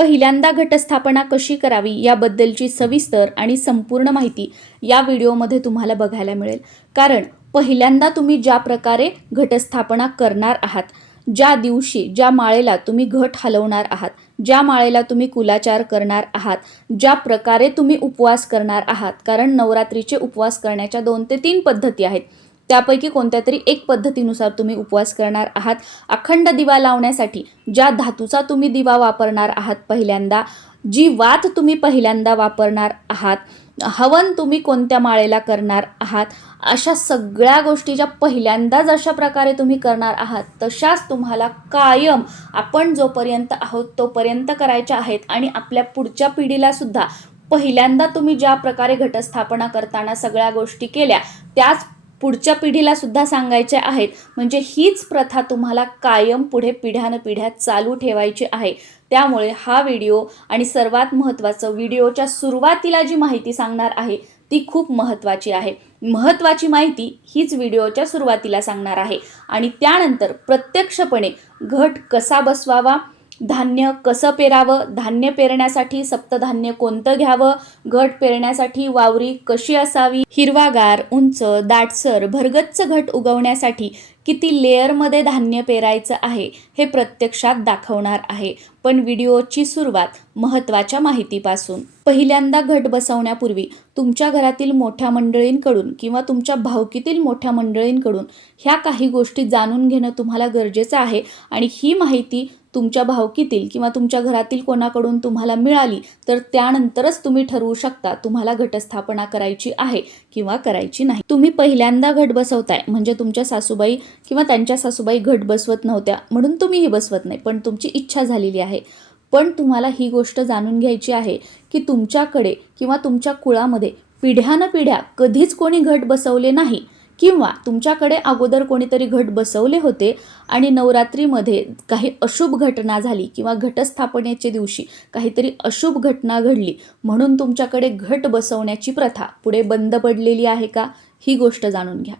पहिल्यांदा घटस्थापना कशी करावी याबद्दलची सविस्तर आणि संपूर्ण माहिती या व्हिडिओमध्ये तुम्हाला बघायला मिळेल. कारण पहिल्यांदा तुम्ही ज्या प्रकारे घटस्थापना करणार आहात ज्या दिवशी ज्या माळेला तुम्ही घट हलवणार आहात ज्या माळेला तुम्ही कुलाचार करणार आहात ज्या प्रकारे तुम्ही उपवास करणार आहात कारण नवरात्रीचे उपवास करण्याच्या दोन ते तीन पद्धती आहेत. त्यापैकी कोणत्या तरी एक पद्धतीनुसार तुम्ही उपवास करणार आहात. अखंड दिवा लावण्यासाठी ज्या धातूचा तुम्ही दिवा वापरणार आहात पहिल्यांदा जी वात तुम्ही पहिल्यांदा वापरणार आहात हवन तुम्ही कोणत्या माळेला करणार आहात अशा सगळ्या गोष्टी ज्या पहिल्यांदाच अशा प्रकारे तुम्ही करणार आहात तशाच तुम्हाला कायम आपण जोपर्यंत आहोत तोपर्यंत करायच्या आहेत आणि आपल्या पुढच्या पिढीला सुद्धा पहिल्यांदा तुम्ही ज्या प्रकारे घटस्थापना करताना सगळ्या गोष्टी केल्या त्याच पुढच्या पिढीला सुद्धा सांगायचे आहेत. म्हणजे हीच प्रथा तुम्हाला कायम पुढे पिढ्यानपिढ्या चालू ठेवायची आहे. त्यामुळे हा व्हिडिओ आणि सर्वात महत्त्वाचं व्हिडिओच्या सुरुवातीला जी माहिती सांगणार आहे ती खूप महत्त्वाची आहे. महत्त्वाची माहिती हीच व्हिडिओच्या सुरुवातीला सांगणार आहे. आणि त्यानंतर प्रत्यक्षपणे घट कसा बसवावा धान्य कसं पेरावं? धान्य पेरण्यासाठी सप्तधान्य कोणतं घ्यावं? घट पेरण्यासाठी वावरी कशी असावी? हिरवागार उंच दाटसर भरगच्च घट उगवण्यासाठी किती लेअरमध्ये धान्य पेरायचं आहे हे प्रत्यक्षात दाखवणार आहे. पण व्हिडिओची सुरुवात महत्त्वाच्या माहितीपासून. पहिल्यांदा घट बसवण्यापूर्वी तुमच्या घरातील मोठ्या मंडळींकडून किंवा तुमच्या भावकीतील मोठ्या मंडळींकडून ह्या काही गोष्टी जाणून घेणं तुम्हाला गरजेचं आहे आणि ही माहिती तुमच्या भावकीतील किंवा तुमच्या घरातील कोणाकडून तुम्हाला मिळाली तर त्यानंतरच तुम्ही ठरवू शकता तुम्हाला घटस्थापना करायची आहे किंवा करायची नाही. तुम्ही पहिल्यांदा घट बसवताय म्हणजे तुमच्या सासूबाई किंवा त्यांच्या सासूबाई घट बसवत नव्हत्या म्हणून तुम्हीही बसवत नाही पण तुमची इच्छा झालेली आहे. पण तुम्हाला ही गोष्ट जाणून घ्यायची आहे की तुमच्याकडे किंवा तुमच्या कुळामध्ये पिढ्यानपिढ्या कधीच कोणी घट बसवले नाही. किंवा तुमच्याकडे अगोदर कोणीतरी घट बसवले होते आणि नवरात्रीमध्ये काही अशुभ घटना झाली किंवा घटस्थापनेच्या दिवशी काहीतरी अशुभ घटना घडली म्हणून तुमच्याकडे घट बसवण्याची प्रथा पुढे बंद पडलेली आहे का? ही गोष्ट जाणून घ्या.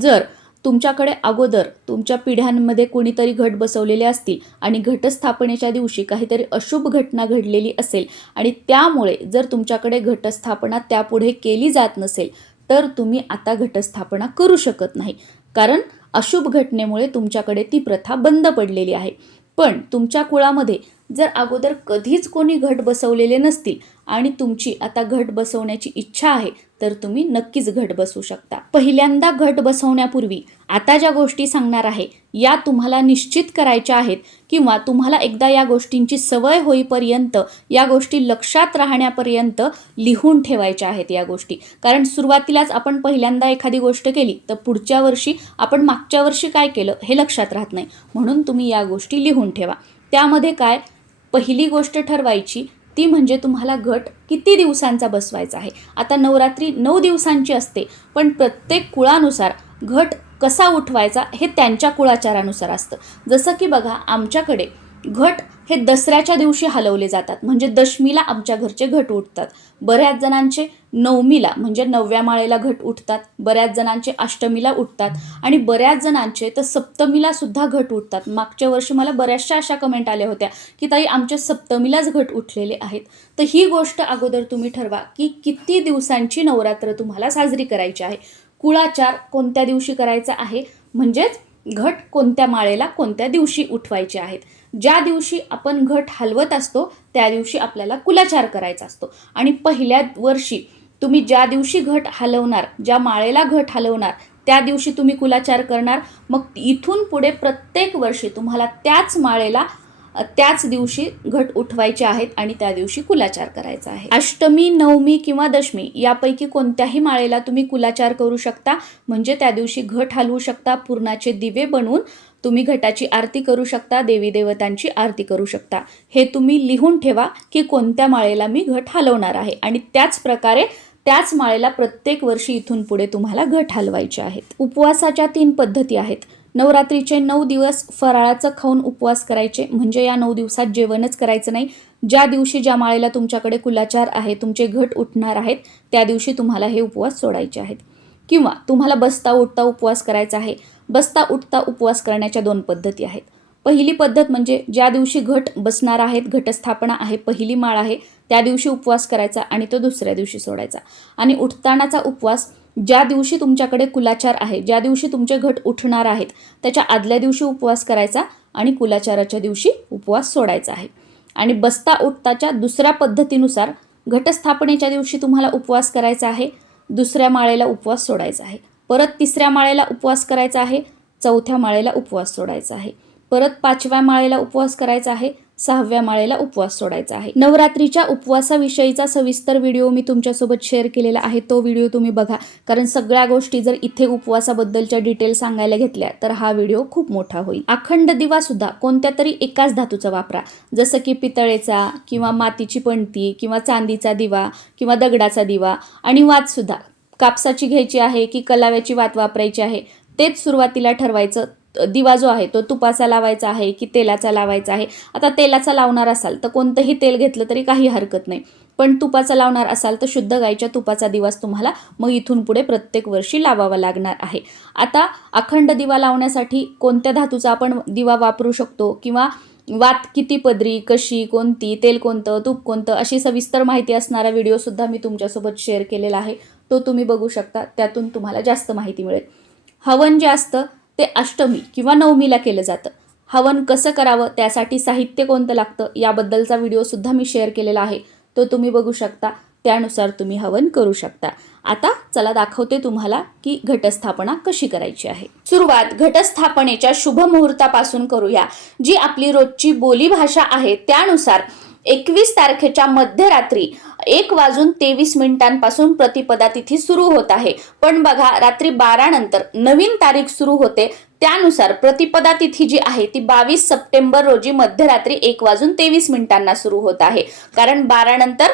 जर तुमच्याकडे अगोदर तुमच्या पिढ्यांमध्ये कोणीतरी घट बसवलेले असतील आणि घटस्थापनेच्या दिवशी काहीतरी अशुभ घटना घडलेली असेल आणि त्यामुळे जर तुमच्याकडे घटस्थापना त्यापुढे केली जात नसेल तर तुम्ही आता घटस्थापना करू शकत नाही. कारण अशुभ घटनेमुळे तुमच्याकडे ती प्रथा बंद पडलेली आहे. पण तुमच्या कुळामध्ये जर अगोदर कधीच कोणी घट बसवलेले नसतील आणि तुमची आता घट बसवण्याची इच्छा आहे तर तुम्ही नक्कीच घट बसवू शकता. पहिल्यांदा घट बसवण्यापूर्वी आता ज्या गोष्टी सांगणार आहे या तुम्हाला निश्चित करायच्या आहेत किंवा तुम्हाला एकदा या गोष्टींची सवय होईपर्यंत या गोष्टी लक्षात राहण्यापर्यंत लिहून ठेवायच्या आहेत या गोष्टी. कारण सुरुवातीलाच आपण पहिल्यांदा एखादी गोष्ट केली तर पुढच्या वर्षी आपण मागच्या वर्षी काय केलं हे लक्षात राहत नाही. म्हणून तुम्ही या गोष्टी लिहून ठेवा. त्यामध्ये काय पहिली गोष्ट ठरवायची ती म्हणजे तुम्हाला घट किती दिवसांचा बसवायचा आहे? आता नवरात्री नऊ दिवसांची असते पण प्रत्येक कुळानुसार घट कसा उठवायचा हे त्यांच्या कुळाचारानुसार असतं. जसं की बघा आमच्याकडे घट हे दसऱ्याच्या दिवशी हलवले जातात. म्हणजे दशमीला आमच्या घरचे घट उठतात. बऱ्याच जणांचे नवमीला म्हणजे नवव्या माळेला घट उठतात. बऱ्याच जणांचे अष्टमीला उठतात. आणि बऱ्याच जणांचे तर सप्तमीला सुद्धा घट उठतात. मागच्या वर्षी मला बऱ्याचशा अशा कमेंट आल्या होत्या की ताई आमच्या सप्तमीलाच घट उठलेले आहेत. तर ही गोष्ट अगोदर तुम्ही ठरवा की किती दिवसांची नवरात्र तुम्हाला साजरी करायची आहे. कुळाचार कोणत्या दिवशी करायचा आहे? म्हणजेच घट कोणत्या माळेला कोणत्या दिवशी उठवायचे आहेत? ज्या दिवशी आपण घट हलवत असतो त्या दिवशी आपल्याला कुलाचार करायचा असतो. आणि पहिल्या वर्षी तुम्ही ज्या दिवशी घट हलवणार ज्या माळेला घट हलवणार त्या दिवशी तुम्ही कुलाचार करणार. मग इथून पुढे प्रत्येक वर्षी तुम्हाला त्याच माळेला त्याच दिवशी घट उठवायचे आहेत आणि त्या दिवशी कुलाचार करायचा आहे. अष्टमी नवमी किंवा दशमी यापैकी कोणत्याही माळेला तुम्ही कुलाचार करू शकता. म्हणजे त्या दिवशी घट हलवू शकता पूर्णाचे दिवे बनवून तुम्ही घटाची आरती करू शकता देवी देवतांची आरती करू शकता. हे तुम्ही लिहून ठेवा की कोणत्या माळेला मी घट हलवणार आहे. आणि त्याच प्रकारे त्याच माळेला प्रत्येक वर्षी इथून पुढे तुम्हाला घट हलवायचे आहेत. उपवासाच्या तीन पद्धती आहेत. नवरात्रीचे नऊ दिवस फराळाचं खाऊन उपवास करायचे. म्हणजे या नऊ दिवसात जेवणच करायचं नाही. ज्या दिवशी ज्या माळेला तुमच्याकडे कुलाचार आहे तुमचे घट उठणार आहेत त्या दिवशी तुम्हाला हे उपवास सोडायचे आहेत. किंवा तुम्हाला बसता उठता उपवास करायचा आहे. बसता उठता उपवास करण्याच्या दोन पद्धती आहेत. पहिली पद्धत म्हणजे ज्या दिवशी घट बसणार आहेत घटस्थापना आहे पहिली माळ आहे त्या दिवशी उपवास करायचा आणि तो दुसऱ्या दिवशी सोडायचा. आणि उठतानाचा उपवास ज्या दिवशी तुमच्याकडे कुलाचार आहे ज्या दिवशी तुमचे घट उठणार आहेत त्याच्या आदल्या दिवशी उपवास करायचा आणि कुलाचाराच्या दिवशी उपवास सोडायचा आहे. आणि बसता उठताच्या दुसऱ्या पद्धतीनुसार घटस्थापनेच्या दिवशी तुम्हाला उपवास करायचा आहे दुसऱ्या माळेला उपवास सोडायचा आहे. परत तिसऱ्या माळेला उपवास करायचा आहे चौथ्या माळेला उपवास सोडायचा आहे. परत पाचव्या माळेला उपवास करायचा आहे सहाव्या माळेला उपवास सोडायचा आहे. नवरात्रीच्या उपवासाविषयीचा सविस्तर व्हिडिओ मी तुमच्यासोबत शेअर केलेला आहे तो व्हिडिओ तुम्ही बघा. कारण सगळ्या गोष्टी जर इथे उपवासाबद्दलच्या डिटेल सांगायला घेतल्या तर हा व्हिडिओ खूप मोठा होईल. अखंड दिवा सुद्धा कोणत्या तरी एकाच धातूचा वापरा. जसं की पितळेचा किंवा मातीची पणती किंवा चांदीचा दिवा किंवा दगडाचा दिवा आणि वाद सुद्धा. कापसाची घ्यायची आहे की कलाव्याची वात वापरायची आहे तेच सुरुवातीला ठरवायचं. दिवा जो आहे तो तुपाचा लावायचा आहे की तेलाचा लावायचा आहे. आता तेलाचा लावणार असाल तर कोणतंही तेल घेतलं तरी काही हरकत नाही. पण तुपाचा लावणार असाल तर शुद्ध गायीच्या तुपाचा दिवस तुम्हाला मग इथून पुढे प्रत्येक वर्षी लावावा लागणार आहे. आता अखंड दिवा लावण्यासाठी कोणत्या धातूचा आपण दिवा वापरू शकतो किंवा वात किती पदरी कशी कोणती तेल कोणतं तूप कोणतं अशी सविस्तर माहिती असणारा व्हिडिओसुद्धा मी तुमच्यासोबत शेअर केलेला आहे. तो तुम्ही बघू शकता त्यातून तुम्हाला जास्त माहिती मिळेल. हवन जे असतं ते अष्टमी किंवा नवमीला केलं जातं. हवन कसं करावं त्यासाठी साहित्य कोणतं लागतं याबद्दलचा व्हिडिओसुद्धा मी शेअर केलेला आहे. तो तुम्ही बघू शकता त्यानुसार तुम्ही हवन करू शकता. आता चला दाखवते तुम्हाला की घटस्थापना कशी करायची आहे. सुरुवात घटस्थापनेच्या शुभ मुहूर्तापासून करूया जी आपली रोजची बोलीभाषा आहे. त्यानुसार एकवीस तारखेच्या मध्यरात्री एक वाजून तेवीस मिनिटांपासून प्रतिपदा तिथी सुरू होत आहे. पण बघा रात्री बारा नंतर नवीन तारीख सुरू होते. त्यानुसार प्रतिपदा तिथी जी आहे ती बावीस सप्टेंबर रोजी मध्यरात्री एक वाजून तेवीस मिनिटांना सुरू होत आहे. कारण बारा नंतर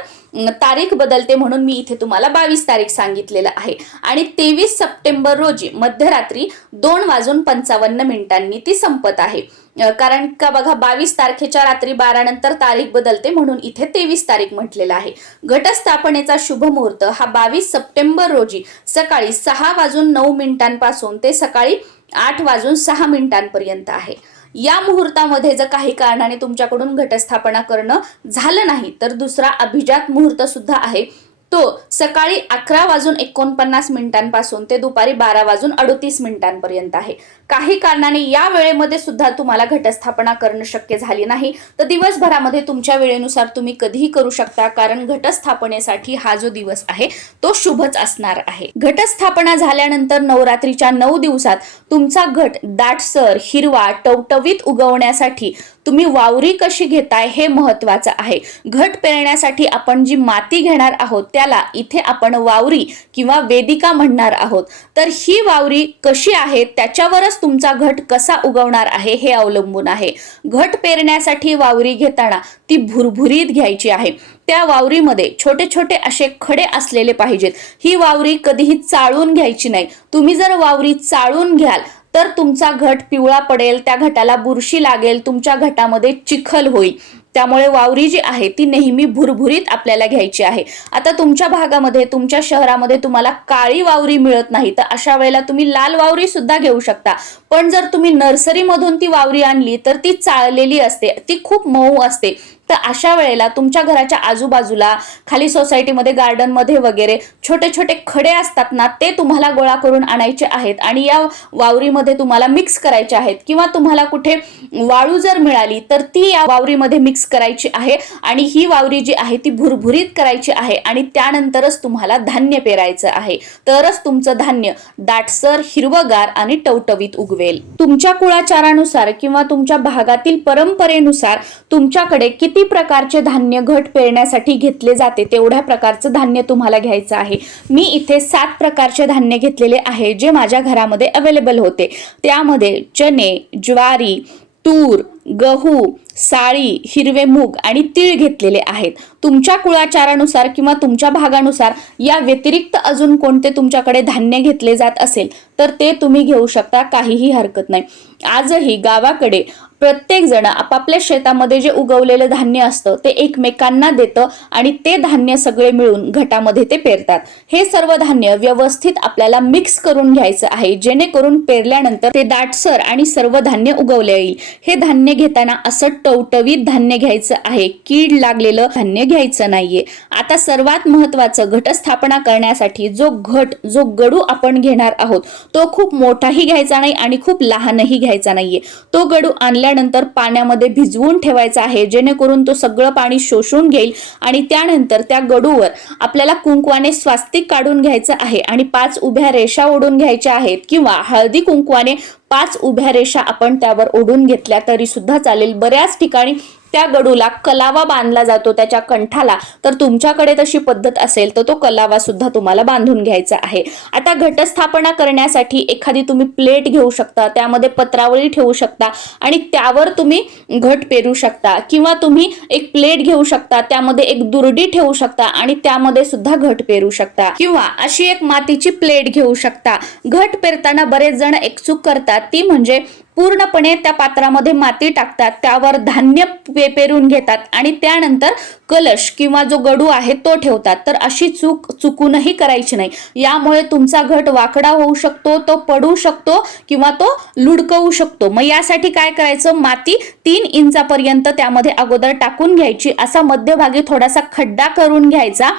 तारीख बदलते म्हणून मी इथे तुम्हाला बावीस तारीख सांगितलेलं आहे. आणि तेवीस सप्टेंबर रोजी मध्यरात्री दोन वाजून पंचावन्न मिनिटांनी ती संपत आहे. कारण का बघा बावीस तारखेच्या रात्री बारा नंतर तारीख बदलते म्हणून इथे तेवीस तारीख म्हटलेला आहे. घटस्थापनेचा शुभ मुहूर्त हा बावीस सप्टेंबर रोजी सकाळी सहा वाजून नऊ मिनिटांपासून ते सकाळी आठ वाजून सहा मिनिटांपर्यंत आहे. या मुहूर्तामध्ये जर काही कारणाने तुमच्याकडून घटस्थापना करणं झालं नाही तर दुसरा अभिजात मुहूर्त सुद्धा आहे. तो सकाळी अकरा वाजून एकोणपन्नास मिनिटांपासून ते दुपारी बारा वाजून अडतीस मिनिटांपर्यंत आहे. काही कारणाने या वेळेमध्ये सुद्धा तुम्हाला घटस्थापना करणं शक्य झाली नाही. तर दिवसभरामध्ये तुमच्या वेळेनुसार तुम्ही कधीही करू शकता कारण घटस्थापनेसाठी हा जो दिवस आहे तो शुभच असणार आहे. घटस्थापना झाल्यानंतर नवरात्रीच्या नऊ दिवसात तुमचा घट दाटसर हिरवा टवटवीत उगवण्यासाठी तुम्ही वावरी कशी घेताय हे महत्वाचं आहे. घट पेरण्यासाठी आपण जी माती घेणार आहोत त्याला इथे आपण वावरी किंवा वेदिका म्हणणार आहोत. तर ही वावरी कशी आहे त्याच्यावरच तुमचा घट कसा उगवणार आहे हे अवलंबून आहे. घट पेरण्यासाठी वावरी घेताना ती भुरभुरीत घ्यायची आहे. त्या वावरीमध्ये छोटे छोटे असे खडे असलेले पाहिजेत. ही वावरी कधीही चाळून घ्यायची नाही. तुम्ही जर वावरी चाळून घ्याल तर तुमचा घट पिवळा पडेल त्या घटाला बुरशी लागेल तुमच्या घटामध्ये चिखल होईल. त्यामुळे वावरी जी आहे ती नेहमी भुरभुरीत आपल्याला घ्यायची आहे. आता तुमच्या भागामध्ये तुमच्या शहरामध्ये तुम्हाला काळी वावरी मिळत नाही तर अशा वेळेला तुम्ही लाल वावरी सुद्धा घेऊ शकता. पण जर तुम्ही नर्सरीमधून ती वावरी आणली तर ती चाळलेली असते ती खूप मऊ असते. तर अशा वेळेला तुमच्या घराच्या आजूबाजूला खाली सोसायटीमध्ये गार्डनमध्ये वगैरे छोटे छोटे खडे असतात ना ते तुम्हाला गोळा करून आणायचे आहेत आणि या वावरीमध्ये तुम्हाला मिक्स करायचे आहेत. किंवा तुम्हाला कुठे वाळू जर मिळाली तर ती या वावरीमध्ये मिक्स करायची आहे आणि ही वावरी जी आहे ती भुरभुरीत करायची आहे आणि त्यानंतरच तुम्हाला धान्य पेरायचं आहे. तरच तुमचं धान्य दाटसर हिरवगार आणि टवटवीत उगवेल. तुमच्या कुळाचारानुसार किंवा तुमच्या भागातील परंपरेनुसार तुमच्याकडे किती किती प्रकारचे धान्य घट पेरण्यासाठी घेतले जाते तेवढ्या प्रकारचं धान्य तुम्हाला घ्यायचं आहे. मी इथे सात प्रकारचे धान्य घेतलेले आहे जे माझ्या घरामध्ये अवेलेबल होते. त्यामध्ये चणे ज्वारी तूर गहू साळी हिरवे मूग आणि तीळ घेतलेले आहेत. तुमच्या कुळाचारानुसार किंवा तुमच्या भागानुसार या व्यतिरिक्त अजून कोणते तुमच्याकडे धान्य घेतले जात असेल तर ते तुम्ही घेऊ शकता काहीही हरकत नाही. आजही गावाकडे प्रत्येक जण आपापल्या शेतामध्ये जे उगवलेलं धान्य असतं ते एकमेकांना देतं आणि ते धान्य सगळे मिळून घटामध्ये ते पेरतात. हे सर्व धान्य व्यवस्थित आपल्याला मिक्स करून घ्यायचं आहे जेणेकरून पेरल्यानंतर ते दाटसर आणि सर्व धान्य उगवले येईल. हे धान्य घेताना असं टवटवीत धान्य घ्यायचं आहे कीड लागलेलं धान्य घ्यायचं नाहीये. आता सर्वात महत्वाचं घटस्थापना करण्यासाठी जो घट जो गडू आपण घेणार आहोत तो खूप मोठाही घ्यायचा नाही आणि खूप लहानही घ्यायचा नाहीये. तो गडू आणल्या आणल्यानंतर पाण्यामध्ये भिजवून ठेवायचा आहे जेणेकरून तो सगळं पाणी शोषून घेईल आणि त्यानंतर त्या गडूवर आपल्याला कुंकवाने स्वास्तिक काढून घ्यायचं आहे आणि पाच उभ्या रेषा ओढून घ्यायच्या आहेत किंवा हळदी कुंकवाने पाच उभ्या रेषा आपण त्यावर ओढून घेतल्या तरी सुद्धा चालेल. बऱ्याच ठिकाणी त्या गडूला कलावा बांधला जातो त्याच्या कंठाला. तर तुमच्याकडे तशी पद्धत असेल तर तो कलावा सुद्धा तुम्हाला बांधून घ्यायचा आहे. आता घटस्थापना करण्यासाठी एखादी तुम्ही प्लेट घेऊ शकता त्यामध्ये पत्रावळी ठेवू शकता आणि त्यावर तुम्ही घट पेरू शकता किंवा तुम्ही एक प्लेट घेऊ शकता त्यामध्ये एक दुर्डी ठेवू शकता आणि त्यामध्ये सुद्धा घट पेरू शकता. किंवा अशी एक मातीची प्लेट घेऊ शकता. घट पेरताना बरेच जण एक चूक करतात ती म्हणजे पूर्णपणे त्या पात्रामध्ये माती टाकतात त्यावर धान्य पे पेरून घेतात आणि त्यानंतर कलश किंवा जो गडू आहे तो ठेवतात. तर अशी चूक चुकूनही करायची नाही. यामुळे तुमचा घट वाकडा होऊ शकतो तो पडू शकतो किंवा तो लुडकवू शकतो. मग यासाठी काय करायचं? माती तीन इंचापर्यंत त्यामध्ये अगोदर टाकून घ्यायची. असा मध्यभागी थोडासा खड्डा करून घ्यायचा.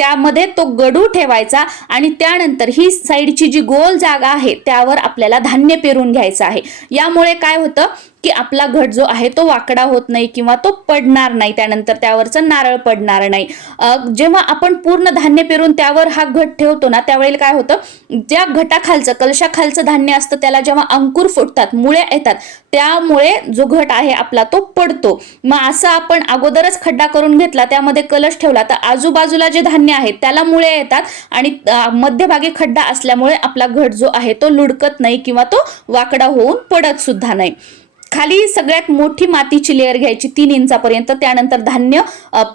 त्यामध्ये तो गडू ठेवायचा आणि त्यानंतर ही साईडची जी गोल जागा आहे त्यावर आपल्याला धान्य पेरून घ्यायचं आहे. यामुळे काय होतं? की आपला घट जो आहे तो वाकडा होत नाही किंवा तो पडणार नाही. त्यानंतर त्यावरचं नारळ पडणार नाही. जेव्हा आपण पूर्ण धान्य पेरून त्यावर हा घट ठेवतो ना त्यावेळेला काय होतं? ज्या घटाखालचं कलशाखालचं धान्य असतं त्याला जेव्हा अंकुर फुटतात मुळे येतात त्यामुळे जो घट आहे आपला तो पडतो. मग असं आपण अगोदरच खड्डा करून घेतला त्यामध्ये कलश ठेवला तर आजूबाजूला जे धान्य आहे त्याला मुळे येतात आणि मध्यभागी खड्डा असल्यामुळे आपला घट जो आहे तो लुडकत नाही किंवा तो वाकडा होऊन पडत सुद्धा नाही. खाली सगळ्यात मोठी मातीची लेअर घ्यायची तीन इंचापर्यंत. त्यानंतर धान्य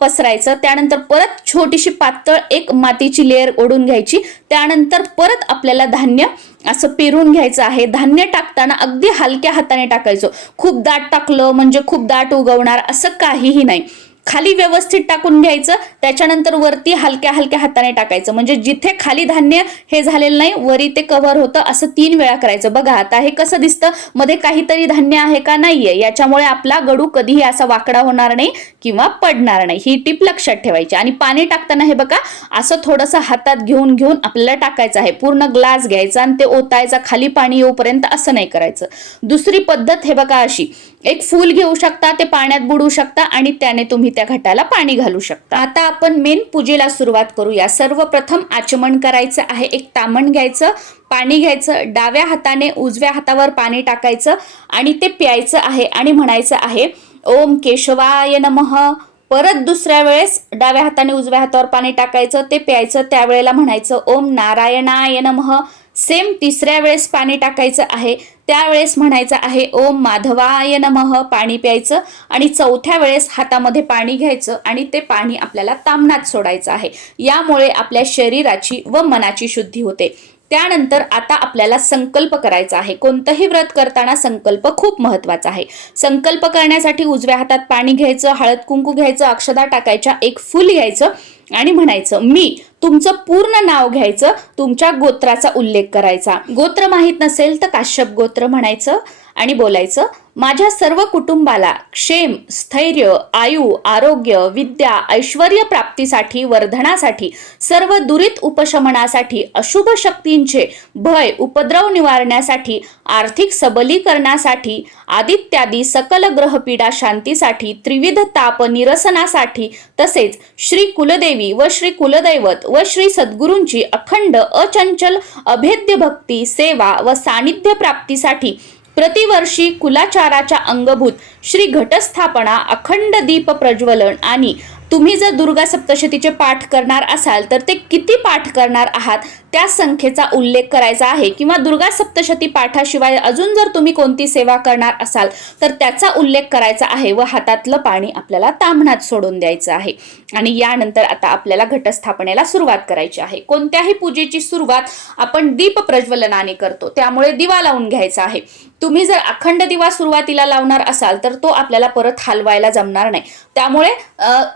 पसरायचं. त्यानंतर परत छोटीशी पातळ एक मातीची लेअर ओढून घ्यायची. त्यानंतर परत आपल्याला धान्य असं पेरून घ्यायचं आहे. धान्य टाकताना अगदी हलक्या हाताने टाकायचं. खूप दाट टाकलं म्हणजे खूप दाट उगवणार असं काहीही नाही. खाली व्यवस्थित टाकून घ्यायचं त्याच्यानंतर वरती हलक्या हलक्या हाताने टाकायचं. म्हणजे जिथे खाली धान्य हे झालेलं नाही वरी ते कव्हर होतं असं तीन वेळा करायचं. बघा आता हे कसं दिसतं? मध्ये काहीतरी धान्य आहे का नाहीये? याच्यामुळे आपला गडू कधीही असा वाकडा होणार नाही किंवा पडणार नाही. ही टिप लक्षात ठेवायची. आणि पाणी टाकताना हे बघा असं थोडंसं हातात घेऊन घेऊन आपल्याला टाकायचं आहे. पूर्ण ग्लास घ्यायचा आणि ते ओतायचा. खाली पाणी येऊपर्यंत असं नाही करायचं. दुसरी पद्धत हे बघा अशी. एक फूल घेऊ शकता ते पाण्यात बुडवू शकता आणि त्याने तुम्ही त्या घटाला पाणी घालू शकता. आता आपण मेन पूजेला सुरुवात करूया. सर्वप्रथम आचमन करायचं आहे. एक तामण घ्यायचं पाणी घ्यायचं डाव्या हाताने उजव्या हातावर पाणी टाकायचं आणि ते प्यायचं आहे आणि म्हणायचं आहे ओम केशवाय नमः. परत दुसऱ्या वेळेस डाव्या हाताने उजव्या हातावर पाणी टाकायचं ते प्यायचं त्यावेळेला म्हणायचं ओम नारायणाय नमः. सेम तिसऱ्या वेळेस पाणी टाकायचं आहे. त्यावेळेस म्हणायचं आहे ओम माधवाय नमः. पाणी प्यायचं आणि चौथ्या वेळेस हातामध्ये पाणी घ्यायचं आणि ते पाणी आपल्याला तामणात सोडायचं आहे. यामुळे आपल्या शरीराची व मनाची शुद्धी होते. त्यानंतर आता आपल्याला संकल्प करायचा आहे. कोणतंही व्रत करताना संकल्प खूप महत्त्वाचा आहे. संकल्प करण्यासाठी उजव्या हातात पाणी घ्यायचं हळद कुंकू घ्यायचं अक्षदा टाकायच्या एक फुल घ्यायचं आणि म्हणायचं मी तुमचं पूर्ण नाव घ्यायचं तुमच्या गोत्राचा उल्लेख करायचा. गोत्र माहीत नसेल तर काश्यप गोत्र म्हणायचं. आणि बोलायचं माझ्या सर्व कुटुंबाला क्षेम स्थैर्य आयु आरोग्य विद्या ऐश्वर प्राप्तीसाठी वर्धनासाठी सर्व दुरित उपशमनासाठी अशुभ शक्तींचे भय उपद्रव निवारण्यासाठी आर्थिक सबलीकरणासाठी आदित्यादी सकल ग्रहपीडा शांतीसाठी त्रिविध ताप निरसनासाठी तसेच श्री कुलदेवी व श्री कुलदैवत व श्री सद्गुरूंची अखंड अचंचल अभेद्य भक्ती सेवा व सानिध्य प्राप्तीसाठी प्रतिवर्षी कुलाचाराच्या अंगभूत श्री घटस्थापना अखंड दीप प्रज्वलन आणि तुम्ही जर दुर्गा सप्तशतीचे पाठ करणार असाल तर ते किती पाठ करणार आहात? त्या संख्येचा उल्लेख करायचा आहे. किंवा दुर्गा सप्तशती पाठाशिवाय अजून जर तुम्ही कोणती सेवा करणार असाल तर त्याचा उल्लेख करायचा आहे व हातातलं पाणी आपल्याला तामणात सोडून द्यायचं आहे. आणि यानंतर आता आपल्याला घटस्थापनेला सुरुवात करायची आहे. कोणत्याही पूजेची सुरुवात आपण दीप प्रज्वलनाने करतो. त्यामुळे दिवा लावून घ्यायचा आहे. तुम्ही जर अखंड दिवा सुरुवातीला लावणार असाल तर तो आपल्याला परत हलवायला जमणार नाही. त्यामुळे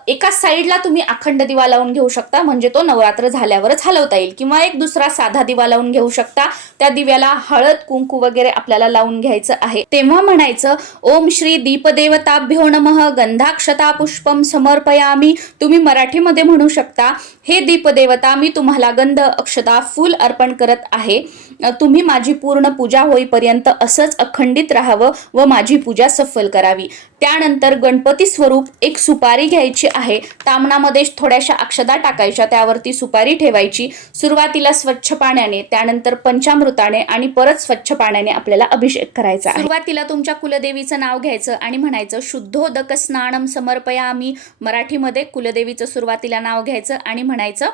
एका साईडला तुम्ही अखंड दिवा लावून घेऊ शकता. म्हणजे तो नवरात्र झाल्यावरच हलवता येईल. किंवा एक दुसरा साधा दिवा लावून घेऊ शकता. त्या दिव्याला हळद कुंकू वगैरे आपल्याला लावून घ्यायचं आहे. तेव्हा म्हणायचं ओम श्री दीपदेवताभ्यो नमः गंधाक्षता पुष्पम समर्पयामी. तुम्ही मराठीमध्ये म्हणू शकता हे दीपदेवता मी तुम्हाला गंध अक्षता फूल अर्पण करत आहे. तुम्ही माझी पूर्ण पूजा होईपर्यंत असंच अखंडित राहावं व माझी पूजा सफल करावी. त्यानंतर गणपती स्वरूप एक सुपारी घ्यायची आहे. तामणामध्ये थोड्याशा अक्षदा टाकायच्या त्यावरती सुपारी ठेवायची. सुरुवातीला स्वच्छ पाण्याने त्यानंतर पंचामृताने आणि परत स्वच्छ पाण्याने आपल्याला अभिषेक करायचा सुरुवातीला तुमच्या कुलदेवीचं नाव घ्यायचं आणि म्हणायचं शुद्धोदक स्नानम समर्पया आम्ही मराठीमध्ये कुलदेवीचं सुरुवातीला नाव घ्यायचं आणि म्हणायचं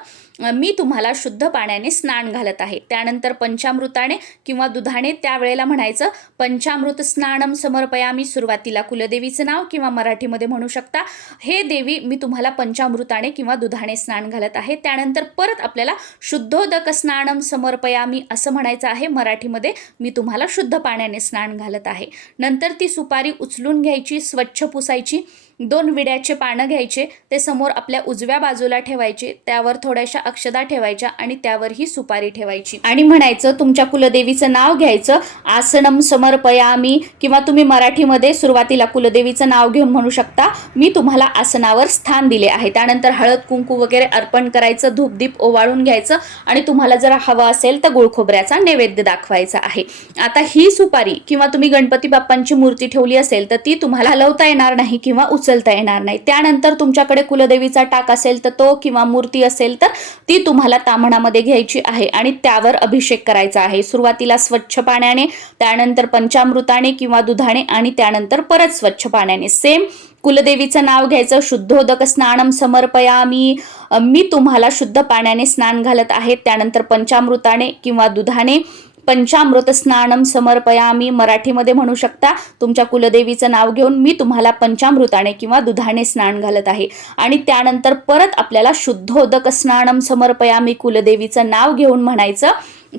मी तुम्हाला शुद्ध पाण्याने स्नान घालत आहे. त्यानंतर पंचामृताने किंवा दुधाने त्यावेळेला म्हणायचं पंचामृत स्नानम समर्पया मी सुरुवातीला कुलदेवी देवीचं नाव किंवा मराठीमध्ये म्हणू शकता हे देवी मी तुम्हाला पंचामृताने किंवा दुधाने स्नान घालत आहे. त्यानंतर परत आपल्याला शुद्धोदक स्नानम समर्पयामी असं म्हणायचं आहे. मराठीमध्ये मी तुम्हाला शुद्ध पाण्याने स्नान घालत आहे. नंतर ती सुपारी उचलून घ्यायची स्वच्छ पुसायची. दोन विड्याचे पानं घ्यायचे ते समोर आपल्या उजव्या बाजूला ठेवायचे त्यावर थोड्याशा अक्षदा ठेवायच्या आणि त्यावर ही सुपारी ठेवायची. आणि म्हणायचं तुमच्या कुलदेवीचं नाव घ्यायचं आसनम समर्पयामी किंवा तुम्ही मराठीमध्ये सुरुवातीला कुलदेवीचं नाव घेऊन म्हणू शकता मी तुम्हाला आसनावर स्थान दिले आहे. त्यानंतर हळद कुंकू वगैरे अर्पण करायचं धूपदीप ओवाळून घ्यायचं आणि तुम्हाला जर हवं असेल तर गुळखोबऱ्याचा नैवेद्य दाखवायचा आहे. आता ही सुपारी किंवा तुम्ही गणपती बाप्पांची मूर्ती ठेवली असेल तर ती तुम्हाला हलवता येणार नाही किंवा उचलता येणार नाही. त्यानंतर तुमच्याकडे कुलदेवीचा टाक असेल तर तो किंवा मूर्ती असेल तर ती तुम्हाला ताम्हणामध्ये घ्यायची आहे आणि त्यावर अभिषेक करायचा आहे. सुरुवातीला स्वच्छ पाण्याने त्यानंतर पंचामृताने किंवा दुधाने आणि त्यानंतर परत स्वच्छ पाण्याने. सेम कुलदेवीचं नाव घ्यायचं. शुद्धोदक स्नानम समर्पयामी. मी मी तुम्हाला शुद्ध पाण्याने स्नान घालत आहे. त्यानंतर पंचामृताने किंवा दुधाने पंचामृत स्नानम समर्पयामी. मराठीमध्ये म्हणू शकता तुमच्या कुलदेवीचं नाव घेऊन मी तुम्हाला पंचामृताने किंवा दुधाने स्नान घालत आहे. आणि त्यानंतर परत आपल्याला शुद्धोदक स्नानम समर्पयामी. कुलदेवीचं नाव घेऊन म्हणायचं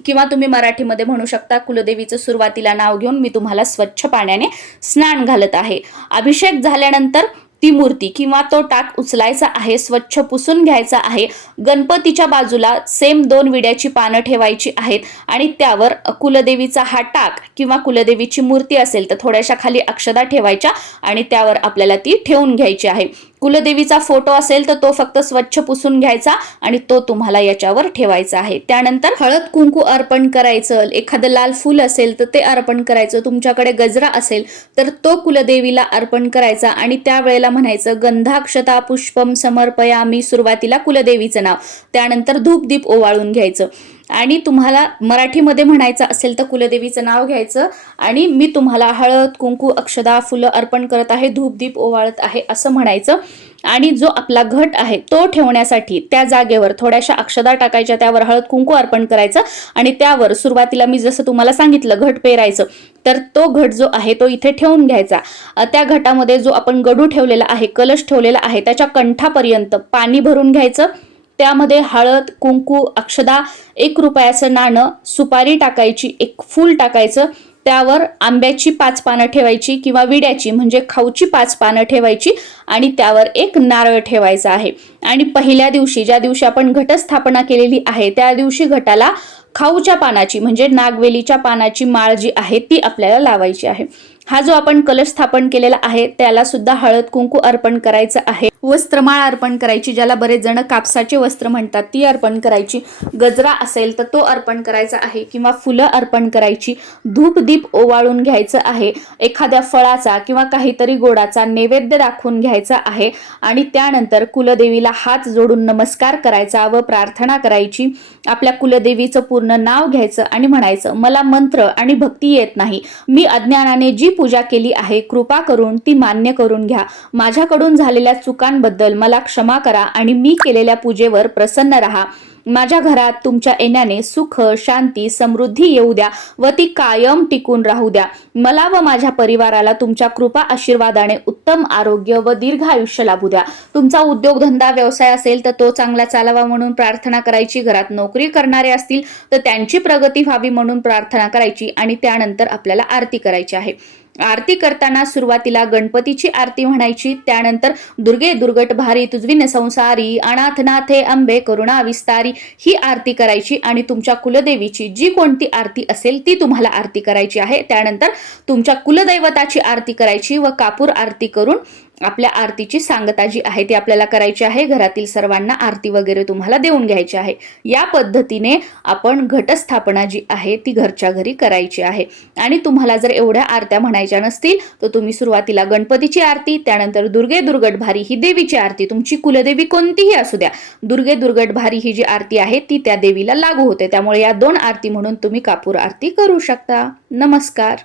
किंवा तुम्ही मराठीमध्ये म्हणू शकता कुलदेवीचं सुरुवातीला नाव घेऊन मी तुम्हाला स्वच्छ पाण्याने स्नान घालत आहे. अभिषेक झाल्यानंतर ती मूर्ती किंवा तो टाक उचलायचा आहे स्वच्छ पुसून घ्यायचा आहे. गणपतीच्या बाजूला सेम दोन विड्याची पानं ठेवायची आहेत आणि त्यावर कुलदेवीचा हा टाक किंवा कुलदेवीची मूर्ती असेल तर थोड्याशा खाली अक्षदा ठेवायच्या आणि त्यावर आपल्याला ती ठेवून घ्यायची आहे. कुलदेवीचा फोटो असेल तर तो फक्त स्वच्छ पुसून घ्यायचा आणि तो तुम्हाला याच्यावर ठेवायचा आहे. त्यानंतर हळद कुंकू अर्पण करायचं एखादं लाल फूल असेल तर ते अर्पण करायचं तुमच्याकडे गजरा असेल तर तो कुलदेवीला अर्पण करायचा आणि त्यावेळेला म्हणायचं गंधाक्षता पुष्पम समर्पयामी सुरुवातीला कुलदेवीचं नाव. त्यानंतर धूपदीप ओवाळून घ्यायचं. आणि तुम्हाला मराठीमध्ये म्हणायचं असेल तर कुलदेवीचं नाव घ्यायचं. आणि मी तुम्हाला हळद कुंकू अक्षदा फुलं अर्पण करत आहे धूपदीप ओवाळत आहे असं म्हणायचं. आणि जो आपला घट आहे तो ठेवण्यासाठी त्या जागेवर थोड्याशा अक्षदा टाकायच्या त्यावर हळद कुंकू अर्पण करायचं. आणि त्यावर सुरुवातीला मी जसं तुम्हाला सांगितलं घट पेरायचं तर तो घट जो आहे तो इथे ठेवून घ्यायचा. त्या घटामध्ये जो आपण गडू ठेवलेला आहे कलश ठेवलेला आहे त्याच्या कंठापर्यंत पाणी भरून घ्यायचं. त्यामध्ये हळद कुंकू अक्षदा एक रुपयाचं नाणं सुपारी टाकायची एक फूल टाकायचं त्यावर आंब्याची पाच पानं ठेवायची किंवा विड्याची म्हणजे खाऊची पाच पानं ठेवायची आणि त्यावर एक नारळ ठेवायचा आहे. आणि पहिल्या दिवशी ज्या दिवशी आपण घटस्थापना केलेली आहे त्या दिवशी घटाला खाऊच्या पानाची म्हणजे नागवेलीच्या पानाची माळ जी आहे ती आपल्याला लावायची आहे. हा जो आपण कलश स्थापन केलेला आहे त्याला सुद्धा हळद कुंकू अर्पण करायचं आहे. वस्त्रमाळ अर्पण करायची ज्याला बरेच जण कापसाचे वस्त्र म्हणतात ती अर्पण करायची. गजरा असेल तर तो अर्पण करायचा आहे किंवा फुलं अर्पण करायची. धूप दीप ओवाळून घ्यायचं आहे. एखाद्या फळाचा किंवा काहीतरी गोडाचा नैवेद्य दाखवून घ्यायचा आहे आणि त्यानंतर कुलदेवीला हात जोडून नमस्कार करायचा व प्रार्थना करायची. आपल्या कुलदेवीचं पूर्ण नाव घ्यायचं आणि म्हणायचं मला मंत्र आणि भक्ती येत नाही. मी अज्ञानाने जी पूजा केली आहे कृपा करून ती मान्य करून घ्या. माझ्याकडून झालेल्या चुकांबद्दल मला क्षमा करा आणि मी केलेल्या पूजेवर प्रसन्न राहा. माझ्या घरात तुमच्या येण्याने सुख शांती समृद्धी येऊ द्या व ती कायम टिकून राहू द्या. मला व माझ्या परिवाराला तुमच्या कृपा आशीर्वादाने उत्तम आरोग्य व दीर्घ आयुष्य लाभू द्या. तुमचा उद्योगधंदा व्यवसाय असेल तर तो चांगला चालावा म्हणून प्रार्थना करायची. घरात नोकरी करणारे असतील तर त्यांची प्रगती व्हावी म्हणून प्रार्थना करायची आणि त्यानंतर आपल्याला आरती करायची आहे. आरती करताना सुरुवातीला गणपतीची आरती म्हणायची त्यानंतर दुर्गे दुर्गट भारी तुझविन संसारी अनाथनाथे अंबे करुणा विस्तारी ही आरती करायची आणि तुमच्या कुलदेवीची जी कोणती आरती असेल ती तुम्हाला आरती करायची आहे. त्यानंतर तुमच्या कुलदैवताची आरती करायची व कापूर आरती करून आपल्या आरतीची सांगता जी आहे ती आपल्याला करायची आहे. घरातील सर्वांना आरती वगैरे तुम्हाला देऊन घ्यायची आहे. या पद्धतीने आपण घटस्थापना जी आहे ती घरच्या घरी करायची आहे. आणि तुम्हाला जर एवढ्या आरत्या म्हणायच्या नसतील तर तुम्ही सुरुवातीला गणपतीची आरती त्यानंतर दुर्गे दुर्गट भारी ही देवीची आरती तुमची कुलदेवी कोणतीही असू द्या. दुर्गे दुर्गट भारी ही जी आरती आहे ती त्या देवीला लागू होते. त्यामुळे या दोन आरती म्हणून तुम्ही कापूर आरती करू शकता. नमस्कार.